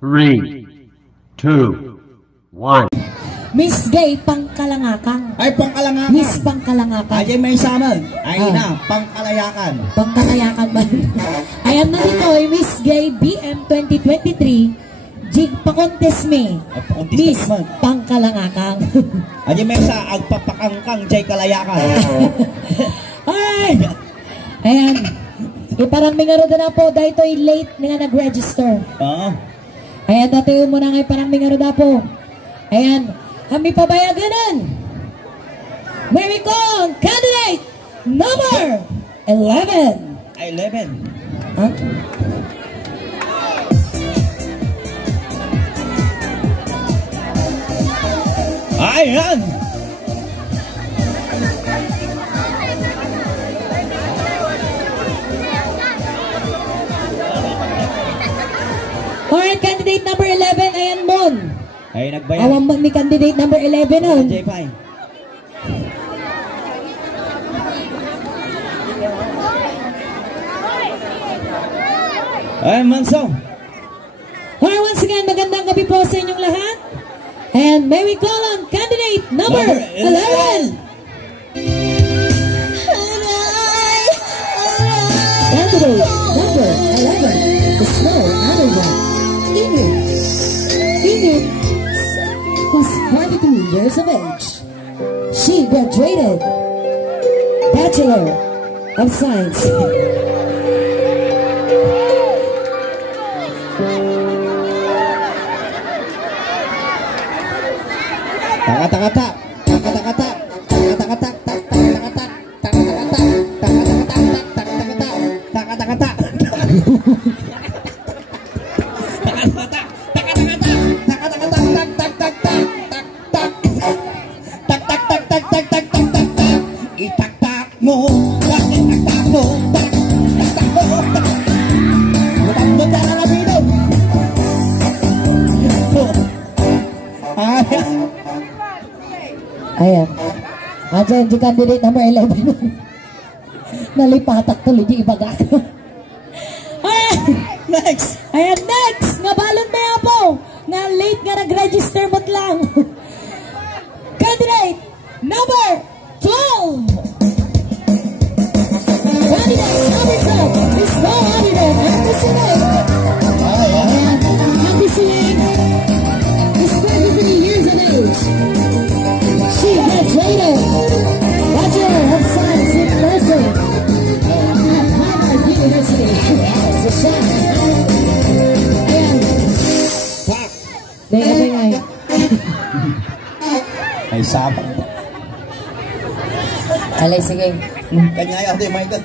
3, 2, 1. Miss Gay Pangkalangakan. Ay, Pangkalangakan. Miss Pangkalangakan. Ay, may sama. Ay na, Pangkalayakan. Pangkalayakan ba? Ayan na dito ay Miss Gay BM 2023. Jig pa-contest me. Miss Pangkalangakan. Ay, may sa agpapakangkang Jay Kalayakan. Alright. Ayan. Iparang mingaroda na po. Dahil ito ay late nga nag-register. Oo. Ayan, dati mo na nga iparang mingaroda po. Ayan. Kami pabayaganan. May we call candidate number 11. 11. Huh? Ayan. Alright, candidate number 11. Ayan, Mon. Ay, nagbayan. Awang ni candidate number 11 nun. J5. Ay, Mansong. Alright, once again, magandang gabi po sa inyong lahat. And may we call on candidate number 11. Candidate number 11 is no other than Ingrid. Ingrid was 42 years of age. She graduated Bachelor of Science. Takata-kata, takata-kata, takata-kata, takata-kata, takata-kata, takata-kata, itaktak mo, itaktak mo, taktak mo, taktak mo, taktak mo. Ayan. Ayan di candidate number 11. Nalipatak tuloy di ibagak. Ayan. Next. Ayan, next. Nga balon na yan po. Nga late nga nag-register mo't lang. Candidate number 12. Candidate number 12 is no other than Happy Siling. Ayan. Happy Siling is 23 years of age. She graduated Bachelor of Science in Nursing at Harvard University. So siya. Ayan. Dengay. Ay, sabang. Alay, sige. Kanya yan, di, my God.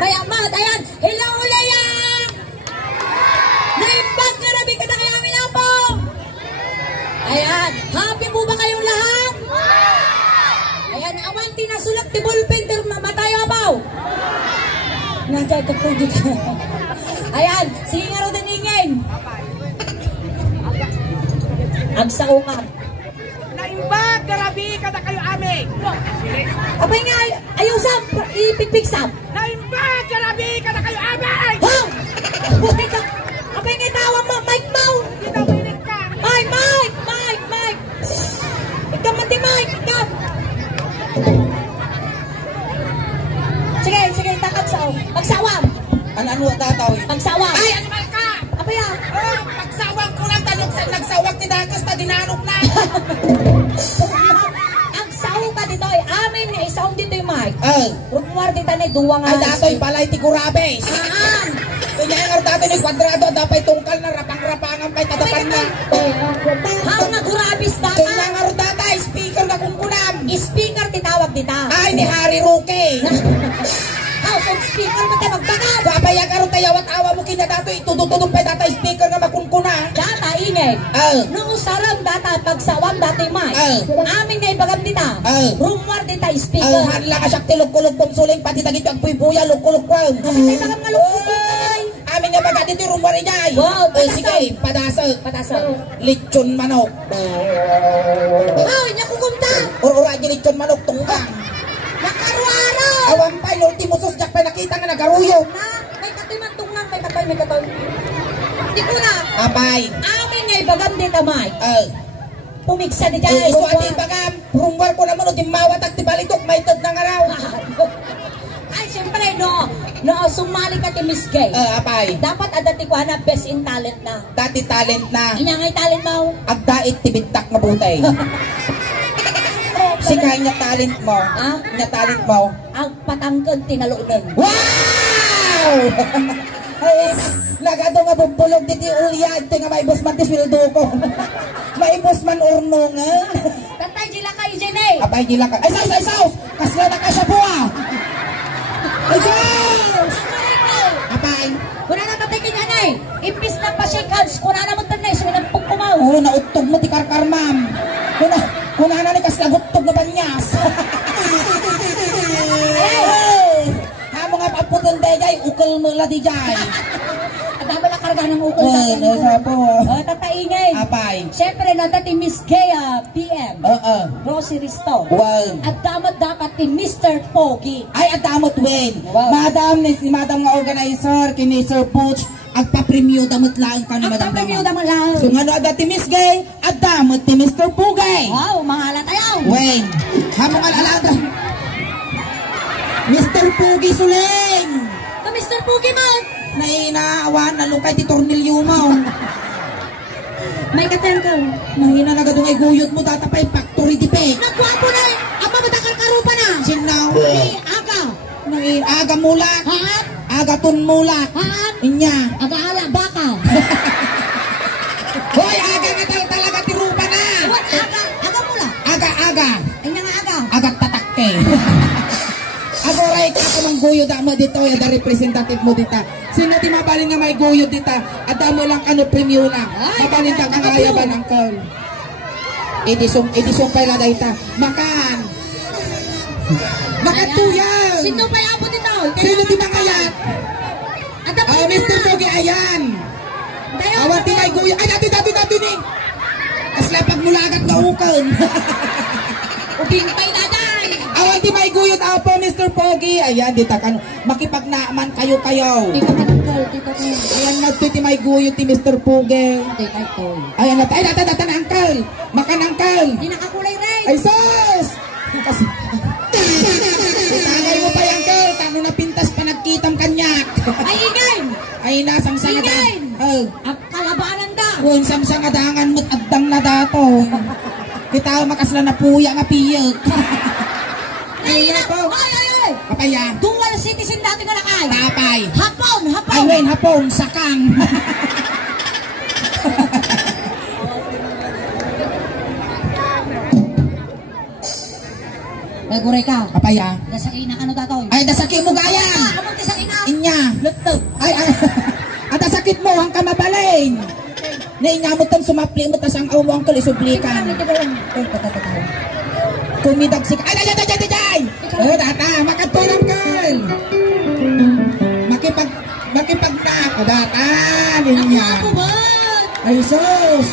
Mayamat, ayan. Hello, ulayang! Naimbag ka na, ka na kaya amin po. Ayan, happy po ba kayong lahat? Ayan, awan tinasulat ti ballpen na matay abaw. Nagkay ka po dito. Ayan, sige nga rin ingin. Agsaungan. Naimbag, garabi ka na kayo amin. Abay nga, ayaw sam, ipipiksa. Naimbag, garabi ka na kayo amin. Wow! Abay nga tawag mo, Mike Mau. Pinaminig ka. Ay, Mike! Ikaw man di Mike, ikaw. Sige, takagsaw. Magsawang. Ano tataw? Magsawang. Ay, animal ka. Abay ah. Oh, pagsawang ko lang tanong sa nagsawag ti Dagas na dinanok na. Ang saw ka dito ay amin niya. Isaw dito yung Mike. Ay. Rumwar din tanay duwa nga. Ay, dato'y palay ti Kurabes. Saan? Kanya yung dato ni Kwadrado, dapay tungkal na rapang-rapangan pa'y tatapan na. Hang nga gurabis data. Kanya nga ro data, speaker na kunkunam. Speaker titawag dita. Ay, ni Harry Roque. House of speaker mo tayo magbagat. Kapaya ka ro tayo at awa mo kina dato, itudutudong pa'y data speaker nga makunkuna. Data ingay. Nung usarang data pagsawang dati Mike. Amin nga ibagam dita. Rumwar dita speaker. Hanla ka siya tilog-kulog pumsuling pati tagito ang puy-puya, lug-kulog pang. Ay, ibagam nga lukkulog. Amin nga baga dito rumwar niya. Wow, sige, padasag. Lechon manok. Ay, niya kukunta. Ura-ura lechon manok tunggang. Nakaruaro! Awan pa, ultimo susjak pa nakita nga nagaruyog. Na, may katimantungan, may katay. Di ko na. Apay. Amin ngay bagam di tamay. Pumiksa di dyan. So ati bagam, rumwar ko naman o di mawat at tibalitok, may tad na nga raw. Ay, siyempre, no, sumali ka ti Miss Gay. Apay. Dapat adati ko na best in talent na. Dati talent na. Inangay talent mo. Agdait tibintak nga butay. Sikay niya talent mo. Ha? Niya talent mo. Ang patangkad tinalunan. Wow! Ay, nagado nga bubulog diti ulyad, ti nga maibos man ti sweldo ko. Maibos man urnongan. Tatay, dila kayo dyan eh. Apay gila ka. Ay, saus! Kasla na ka siya po ah! Ay, saus! Apay. Kuna na tatay kanya na eh. Impis na pa shake hands. Kuna na mo tanay. So, nagpong kumaw. Oo, nautog mo ti karkar, ma'am. Kuna na ni kasla gutog na banyas. Ay! Hamo nga paputin dayay, ukol mo la di jay. Ang dami na karga ng ukol Well, natin. nasa po. Tatay ingay. Apay. Siyempre, natati Miss Gaya PM. Grocery store. Wow. At dapat ti Mr. Pogi. Ay, adamot wen. Wow. Madam nga organizer, kini Sir Pooch, agpa-premyo damot lang ka na Ang madam tapremyo naman. naman lang. So nga no, ti Miss Gay, adamot ti Mr. Pugay. Wow, mga alatayaw. Wen, hamong alada. Mr. Pugi Suling. Ka Mr. Pogi man. Nainaawan, nalukay ti Tornilyo mo. May katengkang. Mahina na gadong ay guyot mo, tatapay factory di pe. Nagwapo na eh. Ama matakal karupa na. Sinaw. Hey, aga. Aga mulak. Haan. Aga tun mulak. Haan. Inya. Aga ala baka. Hoy, aga nga talaga ti rupa na. What? Aga mula. Aga. Ay nga nga aga. Agat tatakte. Agoray ka ako ng guyod mo dito, yung representative mo dito. Sino ti mabalin nga may guyod dito? At damo lang ano premyo lang. Ay, Mabalin ka kang ayaban ng kol. Edisong pala dito. Makan. Makan tuyaw. Sino pa yung dito? Sino ti mangayat? Mr. Pogi, ayan. Awan ti may guyod. Ay, dati ni. Kasla pagmulagat na ukon. Ubintay na day. Awan ti may guyod apo, Mr. Pogi. Ayan, dita kan makipagnaaman kayo. Di ka matangkal. Di ka ko. Ayan na ti may guyod ti Mr. Pogi. Di ka ito. Ayan na, ay data na angkal. Makanangkal. Di nakakulay rin. Ay sus! Kasi utangay mo pa yung girl, tano na pintas pa nagkitam kanyak. Ay ingay. Ay nasang Ingay. Oh, Ang kalabanan da. kung samsang adangan mo't agdang na dato. Kita makasla na puya nga piyok. Ay Ay, na. po. Ay. Papaya. Dual citizen dati ka nakay. Tapay. Hapon. Ay, wen, hapon, sakang. Ay guray ka. Papaya. Nasa ina ka no datoy. Ay, dasakit mo gaya. Amon ti sa ina. Inya. Lutog. Ay, at sakit mo, ang kamabalay. Naingamot ang sumapli mo, tas ang aw mo ang kalisublikan. Kumidagsik. Ay, day! Oh, data, makatulong girl. Makipag na ako, data. Ninya. Ako ba? Ay, sus.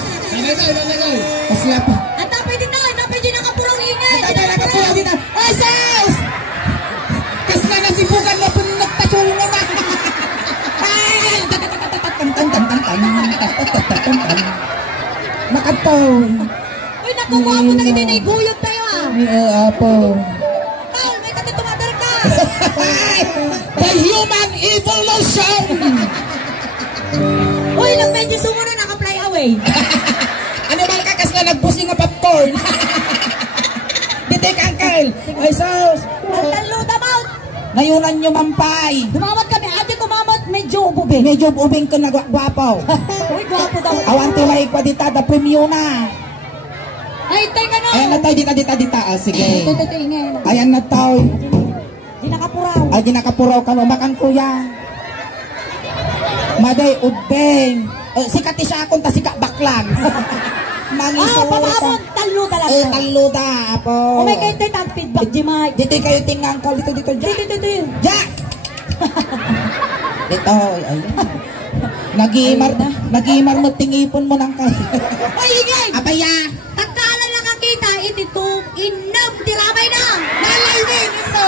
Kasla pa. At tapay dito. Tapay din nakapurong ingay. Ay, talaga po dito. Ay, sus! Kasla na si Bugan na po nagtasulong na. Ay! Makatong. Uy, nakukuha mo na kita na iguyot tayo ah. Apo. Tol, may katitumadar ka. The human evolution. Uy, lang medyo sumunod naka-fly away. Ano ba kakas na nagbusing nga popcorn? Bitik angkel. Ay sus. Ang taluda mount. Ngayunan nyo mampay. Dumamot kami. Ate kumamot, medyo ububing. Medyo ubing ka na gwapo. Uy, gwapo daw. Awan tilay kwa dita, da premium na. Ay, teka no. Ayan na tayo, dita. Ah, sige. Ito, ingay. Ayan na tayo. Di nakapuraw. Ay, ginakapuraw ka no. Makan kuya. Maday, ubeng. Sikat siya akong ta sika baklan. Papamot, taluda lang. Taluda, apo. Oh my God, tayo tag feedback, Jimay. Dito kayo tingnan ko. Dito, Jack. Dito. Jack! Dito, ay. Nagimar mo tingipon mo ng kayo. Ay, ingay. Apaya. Tagkaalan lang ang kita, ititong inam, tiramay na. Nalaywin ito.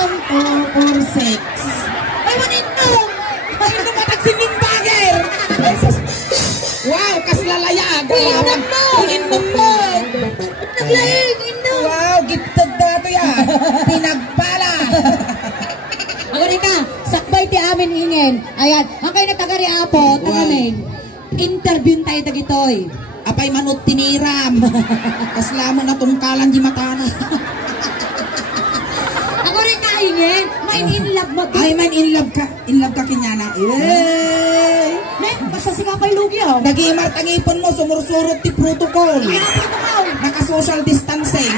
ditoy. Apay manot tiniram. Kasla mo na tungkalan di matana. Ako rin kaingin, main in love mo. Ay man in love ka kinyana. Eh. Ne, basta si kapay lugi oh. Nagimart ang ipon mo, sumursurot ti protocol. Naka-social distancing.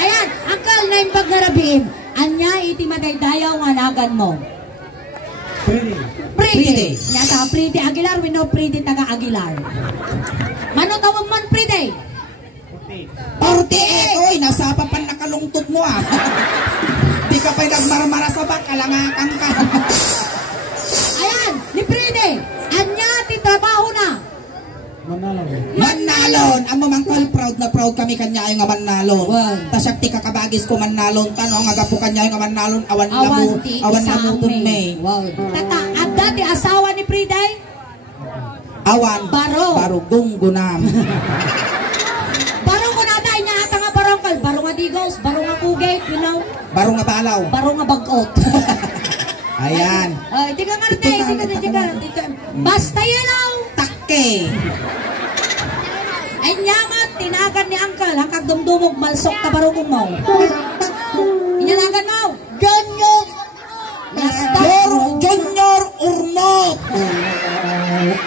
Ayan, Uncle, na yung pagnarabim. Anya, iti madaydayaw nga nagan mo. Pride. Nasa Pride Aguilar, we know Pride taga Aguilar. Mano tawag man Pride? 48. Oy, nasa pa pan nakalungtot mo ah. Di ka pa'y nagmaramara sa bak, kalangakan ka. Ayan, ni Pride. Anya, ti trabaho na. Manalon. Ang mamangkal, proud na proud kami kanya ay nga manalon. Wow. Tasyak ti kakabagis ko manalon. Tanong nga po kanya ay nga manalon. Awan Ti lamu isang tun may. Wow. Tata, adda ti asawa ni Pride? Awan. Baro gunggunam. Barong ko nata, inya ata nga barong kal. Barong nga digos, barong nga kugate, you know. Baro nga balaw. Barong nga bagot. Ayan. Ay, di ka ngarte, di ka. Basta yelaw. Takke. Ay nyamat, tinagan ni Uncle, hangkag dumdumog, malsok ka barong mo. Inyanagan mo. Junior. Junior Urmok.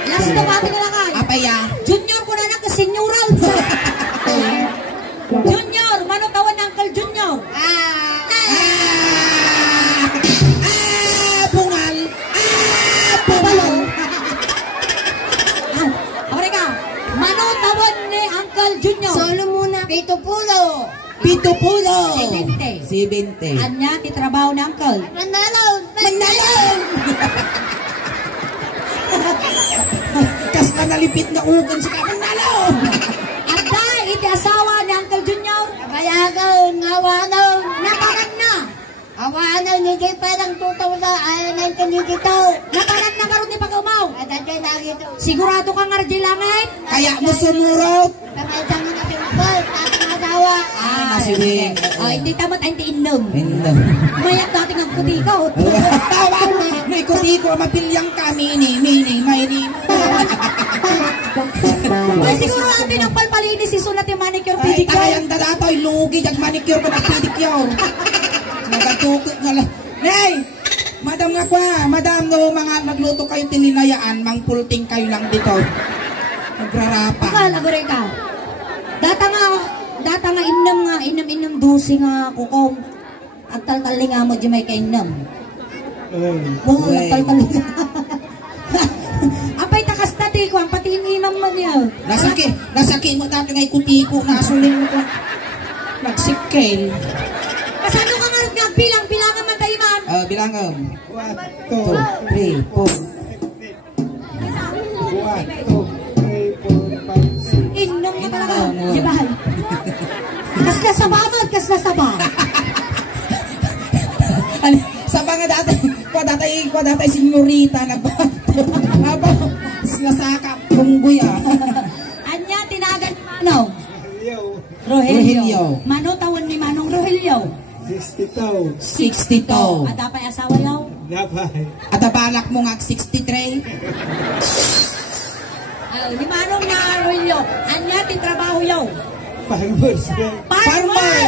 Last na pati na lang ay. Apaya. Junior ko na nakasenyoral. Junior, mano tawan ng Uncle Junior? Bungal. Balong. Apre ka, mano tawan ni Uncle Junior? Solo muna. Pito pulo. 70. Anya, titrabaho ni Uncle. Manalon. Kas na nalipit na ugan si Kamanalon. Anda, iti asawa ni Uncle Junior. Kabayagon. Ngawanon. Napagan na. Awanon. Hindi parang 2000. Ay, 1982. Napagan na karon ni pag-umaw. At dyan lagi ito. Sigurado ka nga radi langit. Kaya mo sumurot. Kamedang na simple. Tatang asawa. Nasiwing. Hindi tamot ay hindi inom. Hindi. Mayak dating ang kutikot. Tawa. May ko mapilyang kami ni may ni. Ay, siguro atin ang palpalinis si Sunat yung manicure Ay, pedicure. tayang dadatoy. Lugi. Jag manicure ko na pedicure. Nagatukot nga lang. Nay! Madam nga kwa. Madam no, mga nagluto kayo tininayaan. Mangpulting kayo lang dito. Nagrarapa. Bakal, agore ka. Data nga inam dusi nga kukom. At taltali nga mo di may kainam. Bungo Uy. nagtaltali ka. Apay takas tati ko, ang pati inam mo niya. Nasaki mo dati nga ikutiko. Nasulin mo ko. Nagsikil. Kasano ka nga bilang man tayo man. Bilang 1, 2, 3, 4. Inom mo talaga. Di ba? Kas na saba. Saba nga dati senyorita nagbato. Habang nasaka punggoy Anya, tinagan ni Manong. Rogelio. Mano tawan ni Manong Rogelio. 62. At dapat asawa yaw. At abalak mo nga 63. Ni Manong na Rogelio. Anya, titrabaho yaw. Farmers!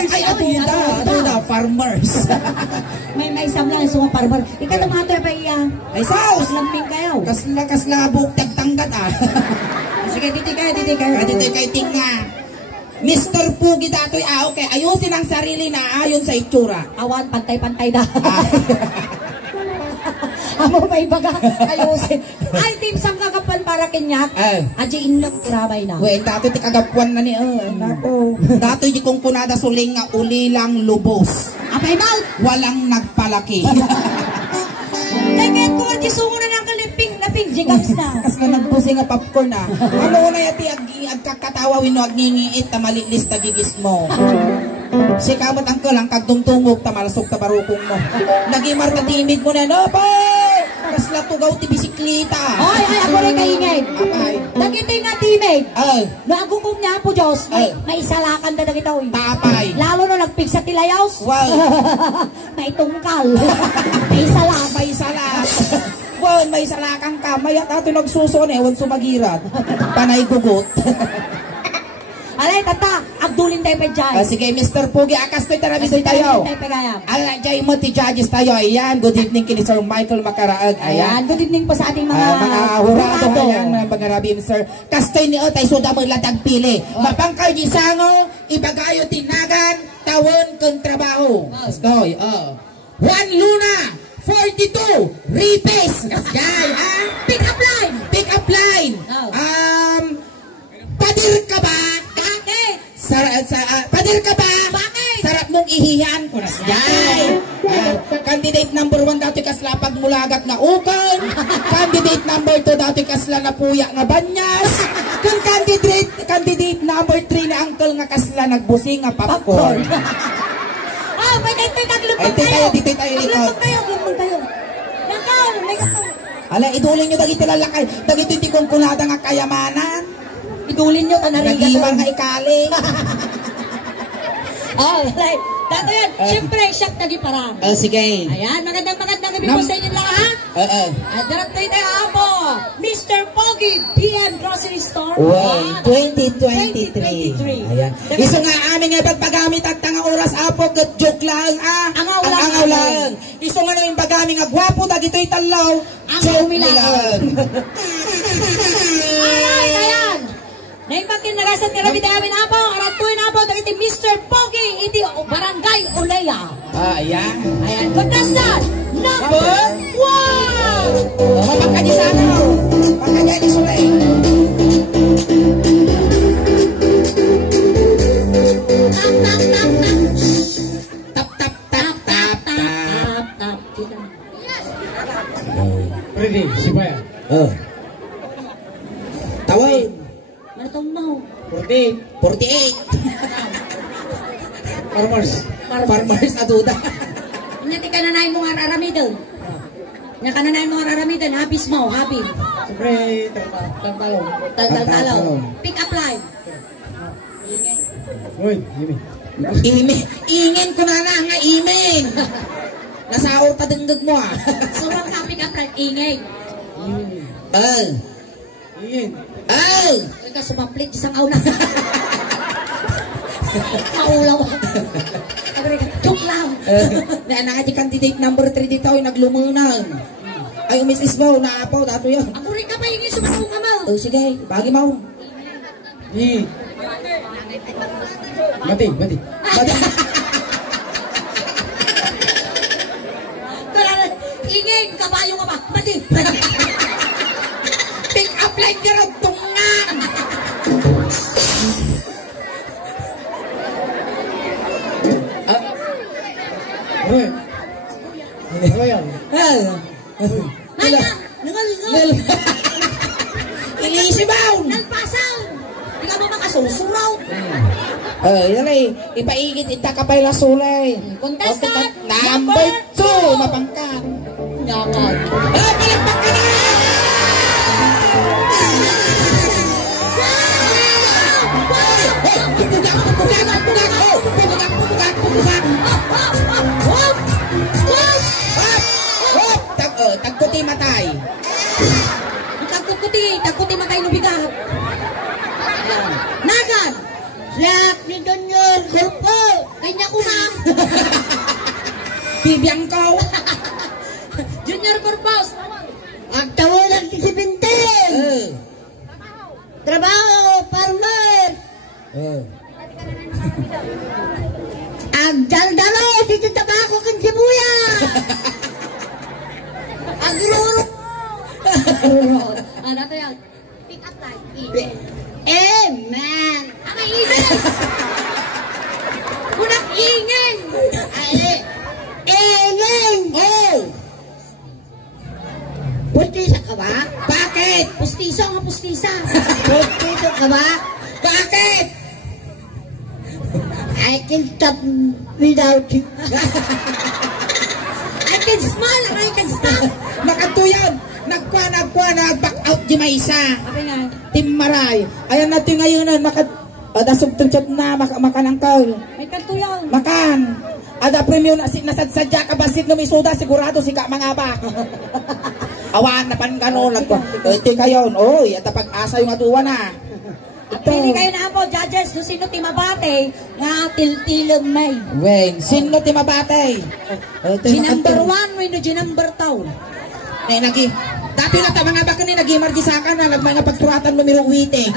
Ay, atuda, farmers. May isang lang isang farmer. Ika na mga ito pa iya. Ay, saus! Lambing kayo. Kaslabok, tagtanggat Sige, diti kayo. Dito kay Tinga. Mr. Pugi dato'y okay. Ayusin ang sarili na ayon sa itsura. Awan, pantay-pantay da. Amo may baga. Ayusin. Ay, team sang kagapan para kinyak. Aji inlog tirabay na. Well, dato'y ti kagapuan na ni nako. Dato'y di kong kunada suling nga ulilang lubos. Apay mouth. Walang nagpalaki. Kaya ko di sungo na lang kaliping na ping jigaps na. Kas na nagbusi nga popcorn Ano na yati agkakatawa wino agningiit ta malilis ta gigis mo. Si kamot ang kalang kagdungtungog ta malasog ta barukong mo. Nagimar ka timid mo na no pa. Kas natugaw ti bisikleta. Ay, ako rin kaingay. Apay. Nakita nga timid. Nagugong niya po Diyos. May isalakan na kita. Tapay. Lalo na nagpig sa tilayaws. Wow. May tungkal. May isala. May salat. Awan, may salakang kamay at ato nagsuson, ewan sumagirat. Panay gugot. Alay, tata, abdulin tayo pa dyan. Sige, Mr. Pugi, akas ko'y taramisoy tayo. Tayo pa gayam. Alay, dyan mo ti judges tayo. Ayan, good evening kini Sir Michael Macaraag. Ayan, good evening po sa ating mga mga hurado. Ayan, mga pagarabi, Sir. Kastoy ni Otay, suda mo latag pili. Mapangkaw di sango, ibagayo tinagan, tawon kong trabaho. Kastoy, Juan Luna, 42, Ripes. Kastoy, ha? pick up line. Pick up line. Padir ka ba? Padir ka ba? Bakit? Sarap mong ihihan ko na siya. Candidate number 1 dati kasla pagmulagat na ukan. Candidate number 2 dati kasla na puya nga banyas. Kung candidate number 3 na uncle nga kasla nagbusing nga popcorn. May taglupag Ay, tayo. dito tayo. Taglupag tayo. Nakaw, Ala, idulin nyo dagiti lalakay. Dagiti ti kong kunada nga kayamanan. idulin nyo, tanariga. Nagiwang nga ikaling. Alright. Dato yan, siyempre, siyak nagi parang. Sige. Ayan, magandang gabi po sa inyo lahat. At darap tayo po, Mr. Pogi, PM Grocery Store. Wow, 2023. Ayan. Iso nga amin nga pagpagamit at tanga oras apo kat joke lang Angaw lang. Angaw lang. Iso nga nang pagami nga gwapo dagitoy talaw. Angaw lang. Alright, ayan. Naipakin nagasan ni Rabi Damin Apo, aratuin Apo, dagiti Mr. Pogi, iti Barangay Olea. Ayan. Ayan, contestant number 1. Mapagkadi sa ano. Pagkadi sulay. Tap. Ready, Sibaya. Tawag. Martong mo. 48. Farmers aduda. Inyati ka na na yung mga raramidan. Nga ka na na yung mga raramidan. Habis mo, habis. Siyempre, Tal-tal-talaw. Pick up line. Uy, Jimmy. Ingin ko na nga, imin. Nasaor pa dengdeg mo Surang ka pick up line. Ingay. Ingin. Ika sumaplit isang aula. Kaulaw. Joke lang. Na di candidate number 3 dito ay naglumunan. Ay Mrs. Mo naapaw dato yun. Ako rin ka pa ingin sumatong ka mo. Sige, bagi mo. Mati. Ingay, kabayo ka ba? Mati. Pick up line girang tungan. Uy. Ano yan? Naya, nangal. Ilisibaw. Nalpasaw. Di ka ba makasusuraw? Yan ay, ipaigit itakapay la sulay. Contestant Number 2, mapangkat. Nyaman. Palagpak ka na! Tagkuti matay. Tagkuti matay nubigat. Nagan. Yak ni Junior Gulpo. Kanya kumang. Bibiyang ko. Junior Corpus. Ang tawanan si Bintel. Trabaho, farmer. Ang daldalo, si tabako kan sibuya. Ang ruro. Ano to yan? Pick up line. Man. Ang ingay. Kunak ingay. Eng. Pustisa ka ba? Bakit? Pustiso nga pustisa. Pustisa ka ba? Bakit? I can stop without you. I can smile and I can stop. Nakatuyan. Nag-back out di may isa. Sabi nga. Tim Maray. Ayan natin ngayon na dasog chat na makanangkaw. May kantuyan. Makan. Ada premium na nasadsadya ka basit na may soda sigurado si ka mga ba. Awan na pan gano iti kayon. Oy, at pag-asa yung atuwa na. Pili kayo na po, judges, kung sino timabate, nga tiltilong may. Wen, sino timabate? Si number 1, wino si number 2. Eh, dati na ta mga baka ni nag-imargi sa akin na mga pagturatan numero 8.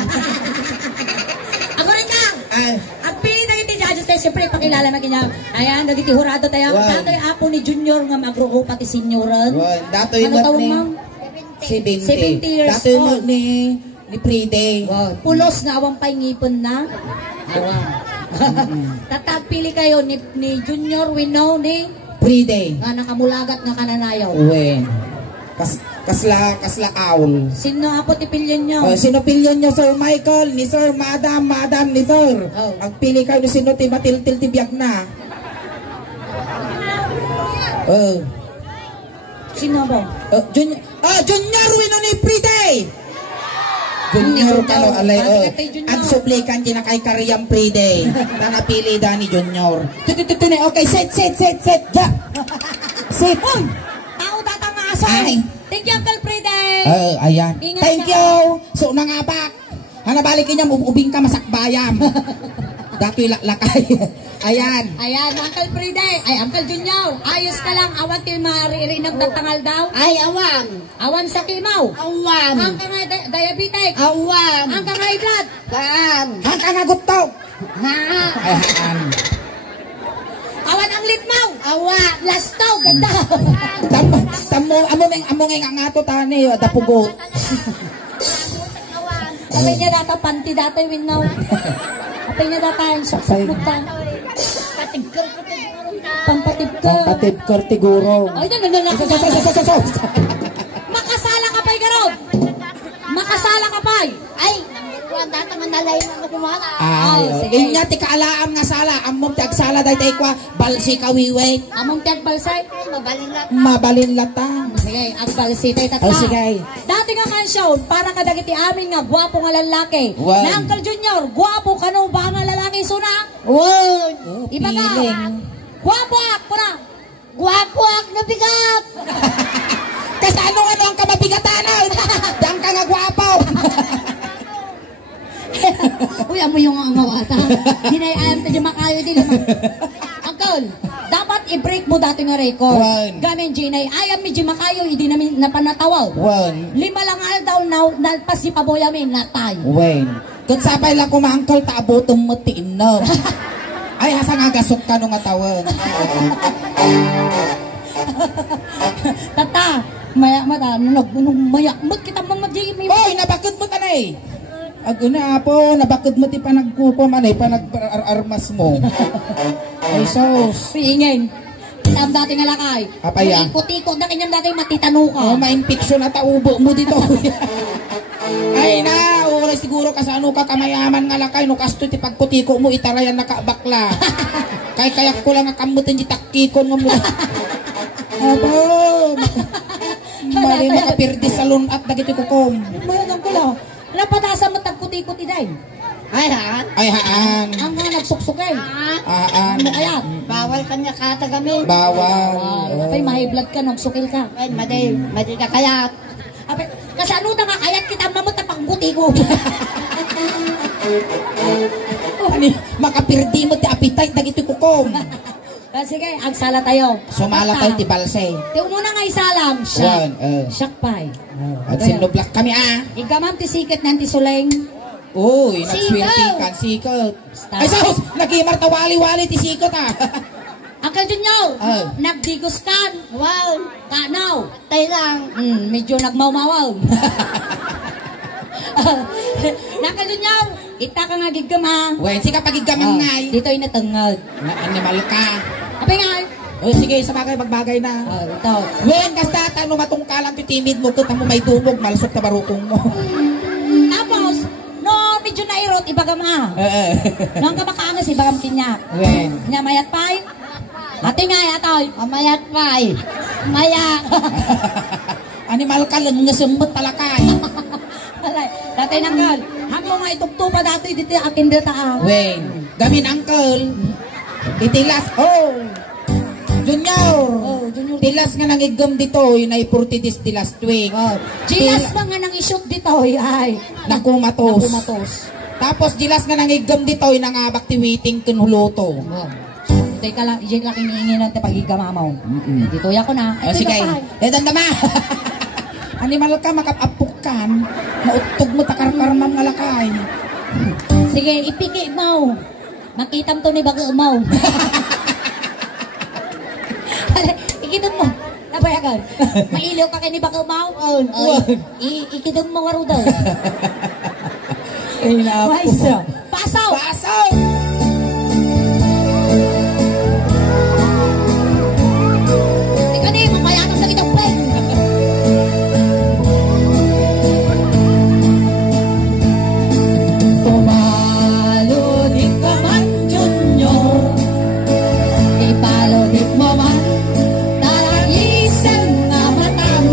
Ako rin ka! Ay, Ang pili na iti judges tayo, siyempre pakilala na kanya. Ayan, nagitihurado tayo. Wow. Dato'y apo ni Junior nga magruko pati senyoran. wen, dato yung Ano taon ni mo? 70. 70 years Dato yung old. ni Pre-Day. Wow. Pulos nga awang pa'y ngipon na. Awang. Tatagpili kayo ni Junior Wino ni Pre-Day. nga nakamulagat nga kananayaw. Wen. Kasla aul. Sino apo tipilyon nyo? Sino pilyon nyo, Sir Michael, ni Sir, Madam, ni Sir. Oh. Ang pili kayo ni sino ti matil-til tibiyag na. Sino ba? Junior Wino ni Pre-Day. Junior kano alay ang suplikan din na kay Kariyang Pre-Day na napili da ni Junior. Tutututunay, okay, set. Ja. Set. Tao datang nga aso. Ay. Thank you, Uncle Friday. Ayan. Ingat Thank ka. you. So nangabak. Hanabalik niya ubing ka masakbayam. Dati lakay. Ayan. Ayan, Uncle Friday. Ay, Uncle Junior. Ayos ka lang. Awan tayo maririnag ng tangal daw. Ay, awang. Awan sa kimaw. Awang. Ang ka nga diabetic. Awang. Ang ka nga high blood. Kaan. Hang ka gutaw. Ha. Ay haan. Awan ang litmaw. Awang. Lastaw, ganda. Among nga ato tani dapugot. Kapay niya data panty data winaw. Kapay niya data yung saksakot ka. Pampatib ka. Patib kortiguro. Ay, nananalaki na. Makasala ka pa'y garod. Makasala ka pa'y. Ay, number 1 data manalay mo kumala. Ay, sige. inya ti kaalaam nga sala, amom ti agsala daytay kwa balsi kawiway. Among tiyag balsay. Ay, mabalin lang. Mabalin lata. Sige, ang balsi tayo tata. Oh, sige. Dati nga kansyon, para kadagiti amin nga gwapo nga lalaki. Wow. Na Uncle Junior, gwapo ka no ba nga lalaki suna? Wow. Iba ka. Piling. Gwapo ak, pura. Guwapo ak na bigat. Kasi ano ang kamabigatanan? Dang ka nga gwapo. Uy, amo yung angawata. Hinayaan tayo makayo din naman. Uncle, dapat i-break mo dati nga record. One. Gamin, Ginay, ayam medyo makayo, hindi namin napanatawaw. 1. 5 lang daw nalpas si Paboyamin, natay. Wayne. Kung sabay lang kumangkol, taabotong mo tiinom. Ay, hasa nga gasok ka nung atawan. Tata, maya mata, maya, mat kita mga Jimmy. Hoy, nabakod mo tanay. Aguna po, nabakod mo ti panagkukuman panag-armas mo. Ay, sos. Piingin. Tam dati nga lakay. Apaya? Ikot-ikot na kanyang dati matitano ka. Oh, ma-infection at ubo mo dito. Ay na, oras siguro kasano ka kamayaman nga lakay, no kasto ti pagkutiko mo itarayan nakabakla. Kayak ko lang akamutin di takkikon mo. Aba, mali makapirdi sa lunat dagiti kukom. Mayroon ko lang. Napatasa mo tagkuti-kuti din. Ay, ha? Ay haan. Ang mga nagsuksukay. Haan. Ano kaya? Bawal kanya katagami. Bawal. Apay, may blood ka, nagsukil ka. Ay, madi ka kayat. Apay, kasano na nga kayat kita mamot na pangkuti ko. Ani, makapirdi mo ti appetite dagiti kukom. Sige, ang sala tayo. Sumala tayo ti balse. Tiyo muna nga isalam. Siya. One, Siyak pay. At sinublak kami Igamam ti sikat ng ti suleng. Uy, Sikot! nagswintikan, sikot. Ay, sos! Nag-imar tawali-wali ti sikot Uncle Junior, Oh. nagdigos kan. Wow. Kanaw. Tay lang. Medyo nagmaumawaw. Uncle Junior, ita ka nga gigam ha. Wen, sika pagigamang ngay. Dito ay natangad. Na animal ka. Apay nga. O sige, sa bagay, magbagay na. Ito. Wen, kasta tanong matungkalan ti timid mo, kita mo may dumog, malusok na barukong mo. Tapos, no, medyo nairot, ibagam ha. Nang ka makaangas, ibagam tinya. Wen. Nya mayat pay. Ate nga, atoy. Mamayat pay. Maya. Animal ka lang, nasumot talakay. Alay, dati nanggal. Hamo nga itugtupa dati dito akin data ah. Wen, gamin uncle. Itilas, oh. Junior. Oh, Junior. Tilas nga nang igom dito, yun ay 40 tilas tuwing. Gilas mga nang ishoot dito, ay. Nakumatos. Nakumatos. Tapos gilas nga nang igom dito, yun ang abaktiwiting kunhuloto. Dito ka lang, dito lang hinihingi natin pag-igamamaw. Dito ya ko na. O sige, dandama. Animal ka, makapapukan. Mautog mo takarkarmam nga lakay. Sige, ipiki mo. Makita mo to ni baga mo. Ikidun mo. Nabayagan. Mailiw ka kay ni baga mo. Ikidun mo waro daw. Ay, napo. Maestro. Pasaw! Pasaw! Ikaw ni, mamayatang na kitang friend. Tumalunit ka man, Junior. Ipalunit mo man, taragisan na matan.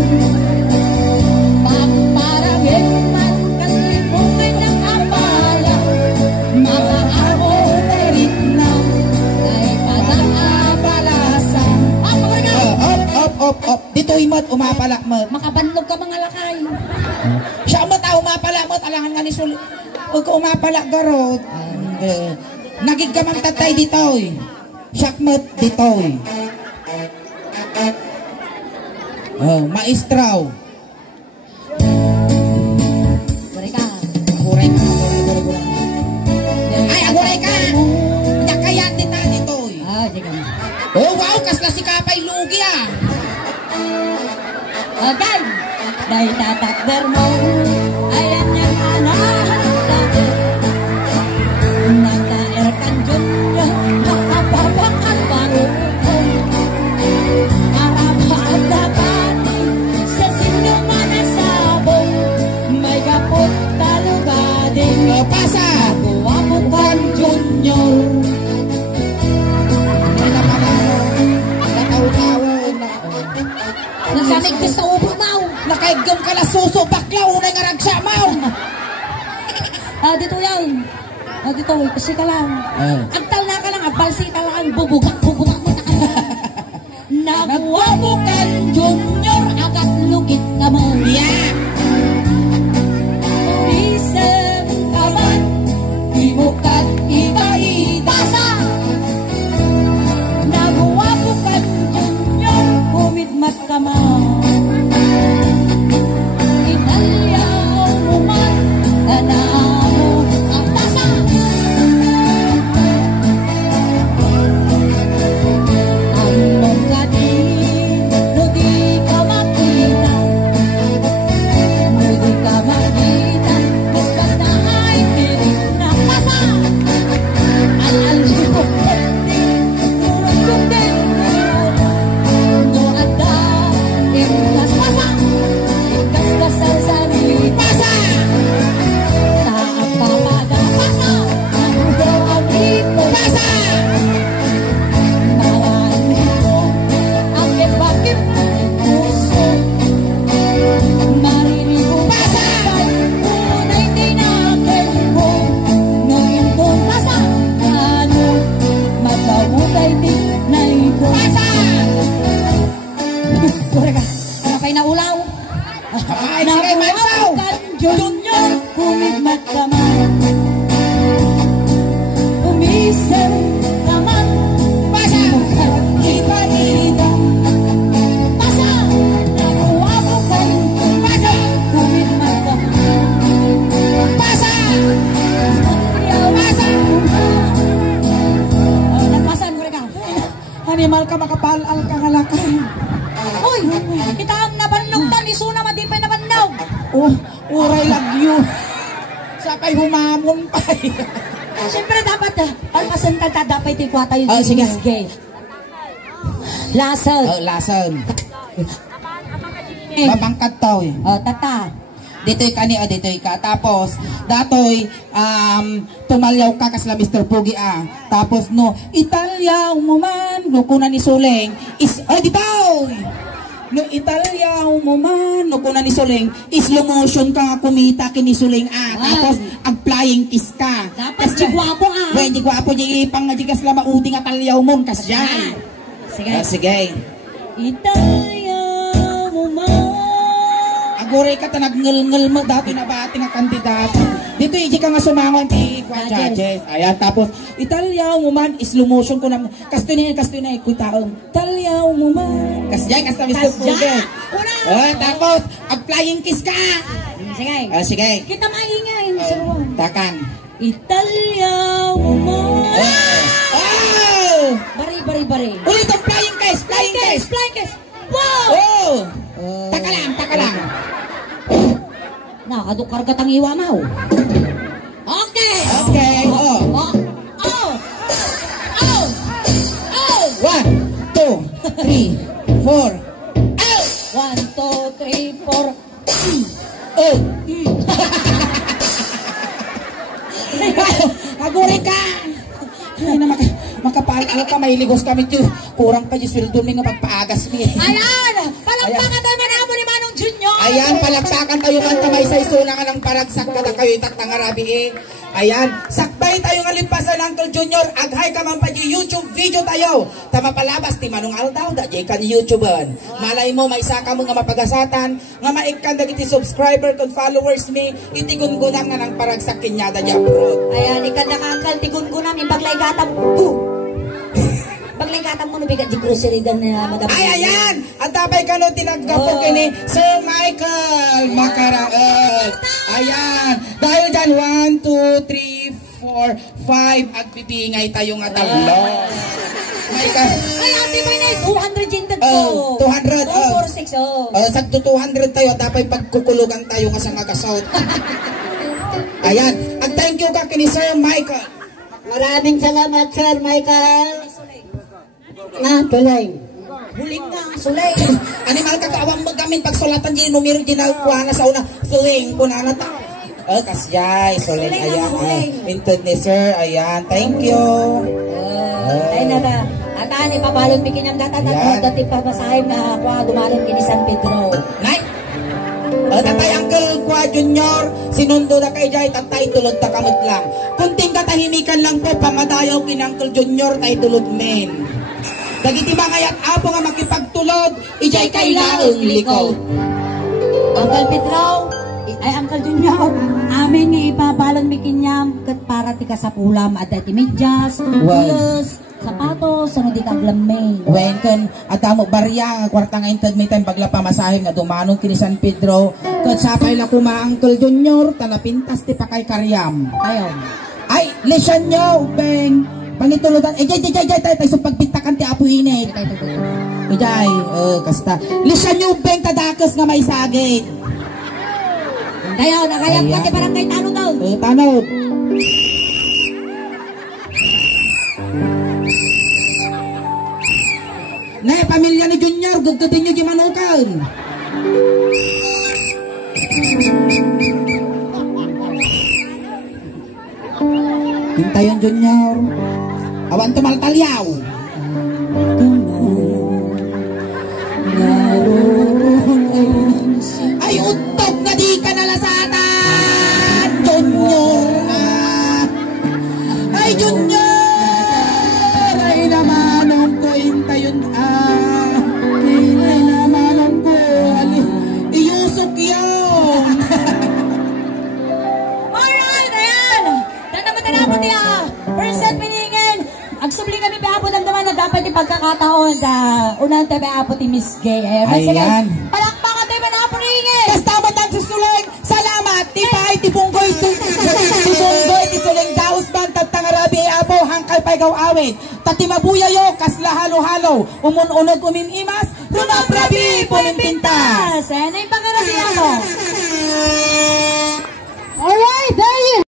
Pagparangin man, kasi bukay ng kapala. Makaamo tarit na, kay padang abalasan. Op. Dito imot, umapala mo. Makabanlog ka mga lakay. Siya mo ta, umapala mo. Alangan nga ni Sul. Huwag ka umapala garot. Nagig ka mang tatay dito. Siakmot dito. Maestraw. Bari ka. Aguray ka. Ay, aguray ka. Yakayat dita dito. Sige. Oh, wow, kasla si Kapay Lugi ah. Agad! Dahil tatakder mo, ayan niyang anak dati. Nagdaer kan Junior, makapabakan barukong. Karapatapani, sa sinuman na sabong, may kapot talugading. Pasa! Gawa mo kan Junior. Nagsanig ka sa ubo mo. Nakaigom ka na suso, bakla, unay nga ragsya mo. Dito yan. Dito, kasi ka lang. Agtal na ka lang, balsita lang, bubugak mo na ka. Nagwabukan, Junior, agat lugit ka mo. Yeah! Umisem ka man, imukat iba-iba. Pasa! Nagwabukan, Junior, kumidmat ka man. Italyaw mo man, tanamo ang pasa. Anong ka di, no di ka makita. No di ka makita, mas basta ay tirik na pasa. Al-alyo ko pwede, turong ko din no ada, ikas pasa. Ikas kasal sa pasa. Sa papada pasa. Ang daw ang ito pasa. Mga ito ang ibakit puso. Maririnig pasa. Unay tinakin ko nung itong pasa. Ano matawagay din na ito pasa. Kore ka. Kapay na ulaw. Ay, sige, Mansaw! Junior, kumidmat ka man. Umisem ka man. Pasa! Iba-iba. Pasa! Nakuha mo kayo. Pasa! Kumidmat ka man. Pasa! Pasa! Nagpasan ko rin ka. Animal ka, makapalal ka nga lakay. Uy! Kita ang nabannog ta. Isuna matipay nabannog. Oh, uray lagyo. Sapay humamon pa. Siyempre dapat, palpasan ka dapat ikwata yung sige. gay. Lasag. Lason. Babangkat to eh. Tata. Dito'y ka ni, dito'y ka. Tapos, dato'y, tumalyaw ka kasla Mr. Pugi ah. Tapos, no, italyaw mo man, no, kuna ni Suleng, dito'y! No, italyaw mo man, no, kuna ni Suleng, slow motion ka, kumita kini Suleng ah. Tapos, ag-flying kiss ka. Dapat di gwapo ah. Well, di gwapo, di pang nga di kasla mauting at talyaw mo, kasya. Sige. Sige. Itaya mo man. Agoray ka ta nagngal-ngal mo dati na ba ating kandidato. Dito iji ka nga sumangon ti judges. Ayan tapos italyaw mo man slow motion ko na kasto na ikutaon. Italyaw mo man. Kasya kasta Mr. Puget. Una. Tapos flying kiss ka. Sige. Sige. Kita maingay. Takan. Italyaw mo man. Oh! Bari. Ulit ang flying kiss. Flying kiss. Wow! Oh! Taka lang. Nakadukar ka tang iwa mo. Okay. Oh. 1, 2, 3, 4. 1, 2, 3, 4. Oh. Agoray ka. Ay na makapaaral ka, may ligos kami tiyo. Kurang pa yung sweldo mi nga pagpaagas mi. Ayan! Palakpakan tayo manamo ni Manong Junior! Ayan, palakpakan tayo man kamay sa isuna nga ng paragsak ka na kayo itak ng arabi eh. Ayan, sakbay tayo nga limpasan ng Uncle Junior. Aghay ka man pa yung YouTube video tayo. Tama palabas ti Manong Aldaw da jay kan YouTubean. Malay mo may isa ka mo nga mapagasatan nga maikan dagiti subscriber kon followers mi itigun-gunang nga ng paragsak kinyada di abroad. Ayan, ikan nakakal, tigun-gunang ibaglay gatang. Baglay gatang mo nabigat di grocery gan na madami. Ay, ayan! At tapay ka no tinagkapo kini Sir Michael Makaraot. Ayan! Dahil dyan, 1, 2, 3, 4, 5 at pipingay tayo nga tablo. Ay, ate mo na 200 jinted ko. 200. 246, Sagto 200 tayo, tapay pagkukulugan tayo nga sa magasot. Ayan! At thank you ka kini Sir Michael. Maraming salamat, Sir Michael. Tuloy. Huling na, sulay. Animal kakaawang magamin pagsulatan din numero din kuha na sa una. Suling ko na nata. Kasyay, suling ayan. Intod ni Sir, ayan. Thank you. Ay na ba? At ani pabalon bikin ang data na dati papasahin na kuha dumalon kini San Pedro. Nay! Tatay Uncle Kwa Junior, sinundo na kay Jay, tatay tulod ta kamot lang. Kunting katahimikan lang po, pamadayaw kin Uncle Junior, tay tulod men. Dagiti mangayat apo nga makipagtulod, ijay kailaong likod. Uncle Pedro, ay Uncle Junior, amin nga ipabalon bikin niya kat para ti kasapulam at ti medyas, ulos, sapatos, sunod di kaglamay. Wen kon atamo barya nga kwarta nga inted may time bagla pamasahe nga dumanong kini San Pedro, ket sapay la kuma Uncle Junior tanapintas ti pakay karyam. Ayon. Ay, lesyan nyo, Ben. Pangituludan. Jay, tayo sa pagpitakan ti Apo Init. Jay, kasta. Lesyan nyo, Ben, tadakas nga may sagit. Tayo, nakayap ka ti barangay tanong daw. Tanong. Nay, pamilya ni Junior, gugudin nyo gimanukan. Hintayon Junior. Awan tumaltalyaw. Ay, utog na di ka nalasatan, Junior. Ay, Junior. Ay, namanong ko hintayon. Ay, namanong ko. Iyusok yun. Alright, ayan. Tanaman niya. First set piningin. Agsubli kami pa apod ang naman na dapat yung pagkakataon. Unang tabi apod ni Miss Gay. Ayan. Palakpakan tayo ba na apod ringin? Basta mo tan susuling. Salamat. Tipay, tipunggoy, tipunggoy, tisuling daos ban, tatangarabi apo, hangkay pay gaw awit. Tatimabuyayo, kasla halo-halo. Umun-unog umimimas, rumaprabi, pumimpintas. Ano yung pangarabi ako? Alright, there you